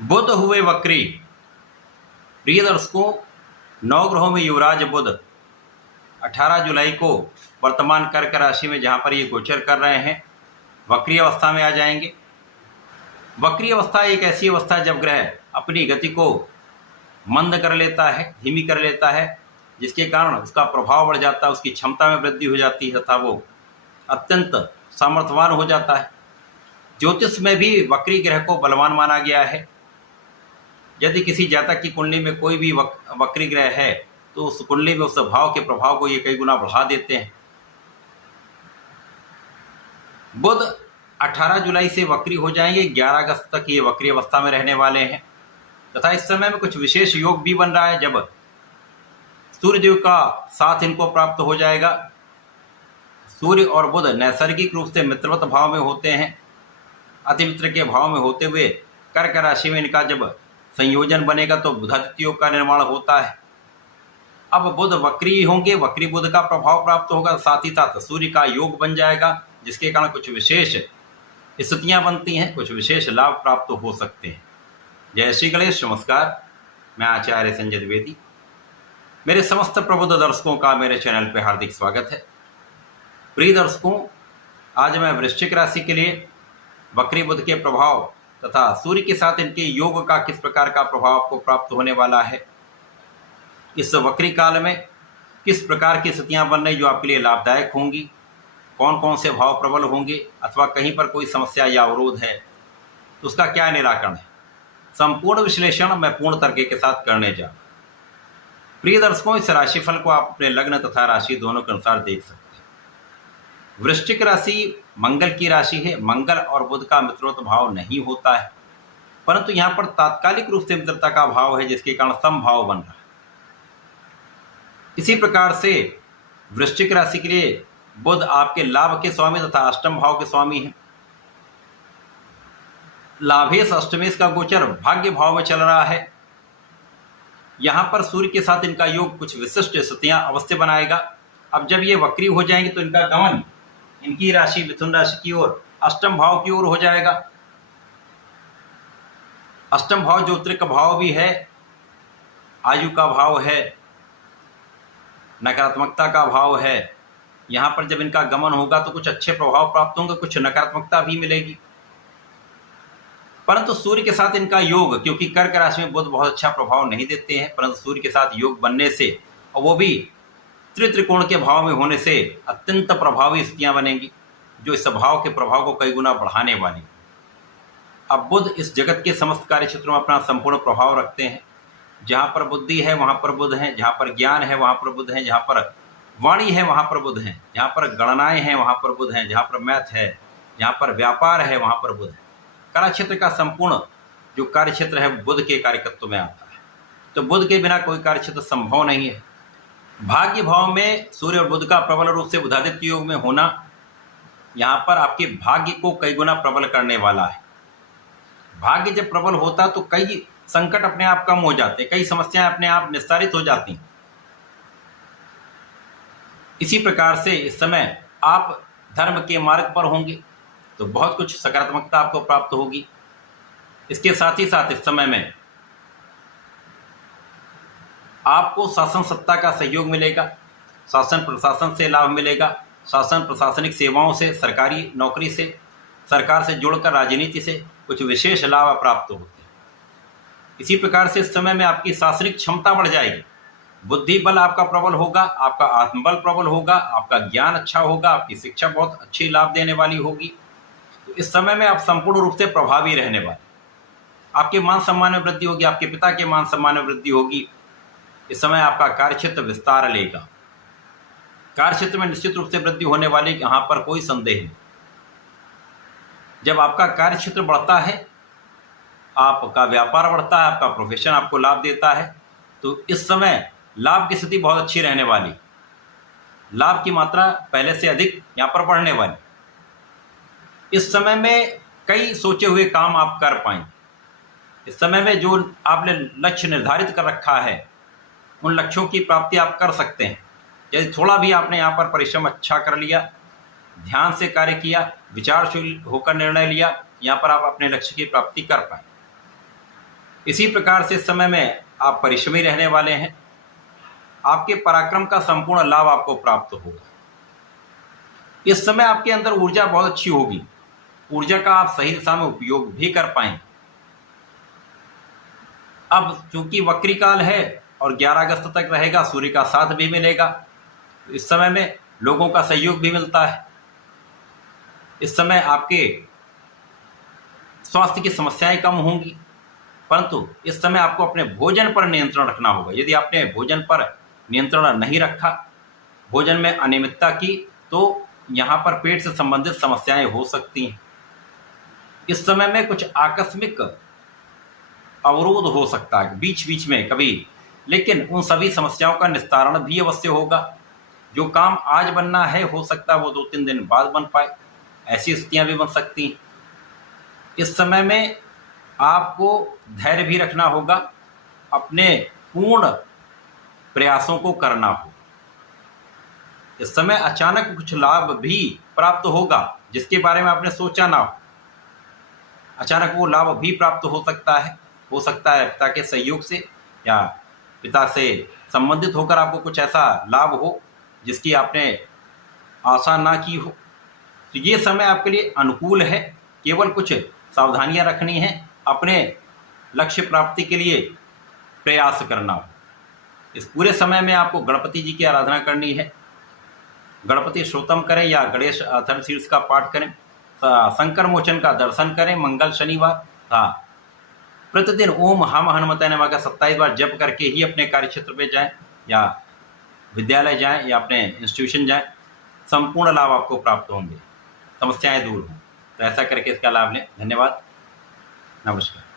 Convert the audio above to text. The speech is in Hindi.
बुध हुए वक्री। प्रिय दर्शकों, नवग्रहों में युवराज बुध 18 जुलाई को वर्तमान कर्क राशि में जहां पर ये गोचर कर रहे हैं, वक्री अवस्था में आ जाएंगे। वक्री अवस्था एक ऐसी अवस्था है जब ग्रह अपनी गति को मंद कर लेता है, धीमी कर लेता है, जिसके कारण उसका प्रभाव बढ़ जाता है, उसकी क्षमता में वृद्धि हो जाती है तथा वो अत्यंत सामर्थ्यवान हो जाता है। ज्योतिष में भी वक्री ग्रह को बलवान माना गया है। यदि किसी जातक की कुंडली में कोई भी वक्री ग्रह है तो उस कुंडली में उस भाव के प्रभाव को ये कई गुना बढ़ा देते हैं। बुध 18 जुलाई से वक्री हो जाएंगे, 11 अगस्त तक ये वक्री अवस्था में रहने वाले हैं तथा इस समय में कुछ विशेष योग भी बन रहा है जब सूर्यदेव का साथ इनको प्राप्त हो जाएगा। सूर्य और बुध नैसर्गिक रूप से मित्रवत भाव में होते हैं। अतिमित्र के भाव में होते हुए कर्क राशि में इनका जब संयोजन बनेगा तो बुधादित्य योग का निर्माण होता है। अब बुध वक्री होंगे, वक्री बुध का प्रभाव प्राप्त होगा, साथ ही साथ सूर्य का योग बन जाएगा, जिसके कारण कुछ विशेष स्थितियां बनती हैं, कुछ विशेष लाभ प्राप्त हो सकते हैं। जय श्री गणेश। नमस्कार, मैं आचार्य संजय द्विवेदी। मेरे समस्त प्रबुद्ध दर्शकों का मेरे चैनल पर हार्दिक स्वागत है। प्रिय दर्शकों, आज मैं वृश्चिक राशि के लिए वक्री बुध के प्रभाव तथा सूर्य के साथ इनके योग का किस प्रकार का प्रभाव आपको प्राप्त होने वाला है, इस वक्री काल में किस प्रकार की स्थितियां बन रही जो आपके लिए लाभदायक होंगी, कौन कौन से भाव प्रबल होंगे अथवा कहीं पर कोई समस्या या अवरोध है तो उसका क्या निराकरण है, संपूर्ण विश्लेषण मैं पूर्ण तरीके के साथ करने जा रहा हूं। प्रिय दर्शकों, इस राशिफल को आप अपने लग्न तथा राशि दोनों के अनुसार देख सकते हैं। वृश्चिक राशि मंगल की राशि है। मंगल और बुध का मित्रवत भाव नहीं होता है, परंतु यहाँ पर तात्कालिक रूप से मित्रता का भाव है, जिसके कारण समभाव बन रहा है। इसी प्रकार से वृश्चिक राशि के लिए बुध आपके लाभ के स्वामी तथा अष्टम भाव के स्वामी हैं। लाभेश अष्टमेश का गोचर भाग्य भाव में चल रहा है। यहां पर सूर्य के साथ इनका योग कुछ विशिष्ट स्थितियां अवश्य बनाएगा। अब जब ये वक्री हो जाएंगे तो इनका गमन इनकी राशि मिथुन राशि की ओर अष्टम भाव की ओर हो जाएगा। अष्टम भाव ज्योतिर्क भाव भी है, आयु का भाव है, नकारात्मकता का भाव है। यहां पर जब इनका गमन होगा तो कुछ अच्छे प्रभाव प्राप्त होंगे, कुछ नकारात्मकता भी मिलेगी। परंतु सूर्य के साथ इनका योग, क्योंकि कर्क राशि में बुध बहुत अच्छा प्रभाव नहीं देते हैं, परंतु सूर्य के साथ योग बनने से और वो भी त्रिकोण के भाव में होने से अत्यंत प्रभावी स्थितियां बनेंगी जो इस भाव के प्रभाव को कई गुना बढ़ाने वाली। अब बुध इस जगत के समस्त कार्य क्षेत्रों में अपना संपूर्ण प्रभाव रखते हैं। जहां पर बुद्धि है वहां पर बुध है, जहां पर ज्ञान है वहां पर बुध है, जहां पर वाणी है वहां पर बुध है, जहां पर गणनाएं हैं वहां पर बुध है, जहां पर मैथ है, जहां पर व्यापार है वहां पर बुध है। कार्य क्षेत्र का संपूर्ण जो कार्य क्षेत्र है बुध के कार्यकत्व में आता है, तो बुध के बिना कोई कार्य क्षेत्र संभव नहीं है। भाग्य भाव में सूर्य और बुध का प्रबल रूप से बुधादित्य योग में होना यहाँ पर आपके भाग्य को कई गुना प्रबल करने वाला है। भाग्य जब प्रबल होता तो कई संकट अपने आप कम हो जाते, कई समस्याएं अपने आप निस्तारित हो जाती। इसी प्रकार से इस समय आप धर्म के मार्ग पर होंगे तो बहुत कुछ सकारात्मकता आपको प्राप्त होगी। इसके साथ ही साथ इस समय में आपको शासन सत्ता का सहयोग मिलेगा, शासन प्रशासन से लाभ मिलेगा, शासन प्रशासनिक सेवाओं से, सरकारी नौकरी से, सरकार से जुड़कर राजनीति से कुछ विशेष लाभ प्राप्त होते हैं। इसी प्रकार से इस समय में आपकी शासनिक क्षमता बढ़ जाएगी, बुद्धि बल आपका प्रबल होगा, आपका आत्मबल प्रबल होगा, आपका ज्ञान अच्छा होगा, आपकी शिक्षा बहुत अच्छी लाभ देने वाली होगी। तो इस समय में आप संपूर्ण रूप से प्रभावी रहने वाले। आपके मान सम्मान में वृद्धि होगी, आपके पिता के मान सम्मान में वृद्धि होगी। इस समय आपका कार्यक्षेत्र विस्तार लेगा। कार्यक्षेत्र में निश्चित रूप से वृद्धि होने वाली, यहां पर कोई संदेह नहीं। जब आपका कार्यक्षेत्र बढ़ता है, आपका व्यापार बढ़ता है, आपका प्रोफेशन आपको लाभ देता है, तो इस समय लाभ की स्थिति बहुत अच्छी रहने वाली। लाभ की मात्रा पहले से अधिक यहां पर बढ़ने वाली। इस समय में कई सोचे हुए काम आप कर पाएंगे। इस समय में जो आपने लक्ष्य निर्धारित कर रखा है उन लक्ष्यों की प्राप्ति आप कर सकते हैं। यदि थोड़ा भी आपने यहाँ पर परिश्रम अच्छा कर लिया, ध्यान से कार्य किया, विचारशील होकर निर्णय लिया, यहाँ पर आप अपने लक्ष्य की प्राप्ति कर पाए। इसी प्रकार से इस समय में आप परिश्रमी रहने वाले हैं। आपके पराक्रम का संपूर्ण लाभ आपको प्राप्त होगा। इस समय आपके अंदर ऊर्जा बहुत अच्छी होगी। ऊर्जा का आप सही दिशा में उपयोग भी कर पाएंगे। अब चूंकि वक्री काल है और 11 अगस्त तक रहेगा, सूर्य का साथ भी मिलेगा, तो इस समय में लोगों का सहयोग भी मिलता है। इस समय आपके स्वास्थ्य की समस्याएं कम होंगी, परंतु इस समय आपको अपने भोजन पर नियंत्रण रखना होगा। यदि आपने भोजन पर नियंत्रण नहीं रखा, भोजन में अनियमितता की, तो यहाँ पर पेट से संबंधित समस्याएं हो सकती हैं। इस समय में कुछ आकस्मिक अवरोध हो सकता है बीच बीच में कभी, लेकिन उन सभी समस्याओं का निस्तारण भी अवश्य होगा। जो काम आज बनना है, हो सकता है वो 2-3 दिन बाद बन पाए, ऐसी स्थितियां भी बन सकती हैं। इस समय में आपको धैर्य भी रखना होगा, अपने पूर्ण प्रयासों को करना होगा। इस समय अचानक कुछ लाभ भी प्राप्त होगा जिसके बारे में आपने सोचा ना हो। अचानक वो लाभ भी प्राप्त हो सकता है पिता के सहयोग से या पिता से संबंधित होकर आपको कुछ ऐसा लाभ हो जिसकी आपने आशा ना की हो। तो ये समय आपके लिए अनुकूल है। केवल कुछ सावधानियां रखनी है, अपने लक्ष्य प्राप्ति के लिए प्रयास करना हो। इस पूरे समय में आपको गणपति जी की आराधना करनी है। गणपति स्तोत्रम करें या गणेश अथर्वशीर्ष का पाठ करें, संकर मोचन का दर्शन करें मंगल शनिवार। हाँ, प्रतिदिन ओम हम हनुमते नमः का 27 बार जप करके ही अपने कार्यक्षेत्र पे जाएं या विद्यालय जाएं या अपने इंस्टीट्यूशन जाएं। संपूर्ण लाभ आपको प्राप्त होंगे, समस्याएं दूर हों। तो ऐसा करके इसका लाभ लें। धन्यवाद, नमस्कार।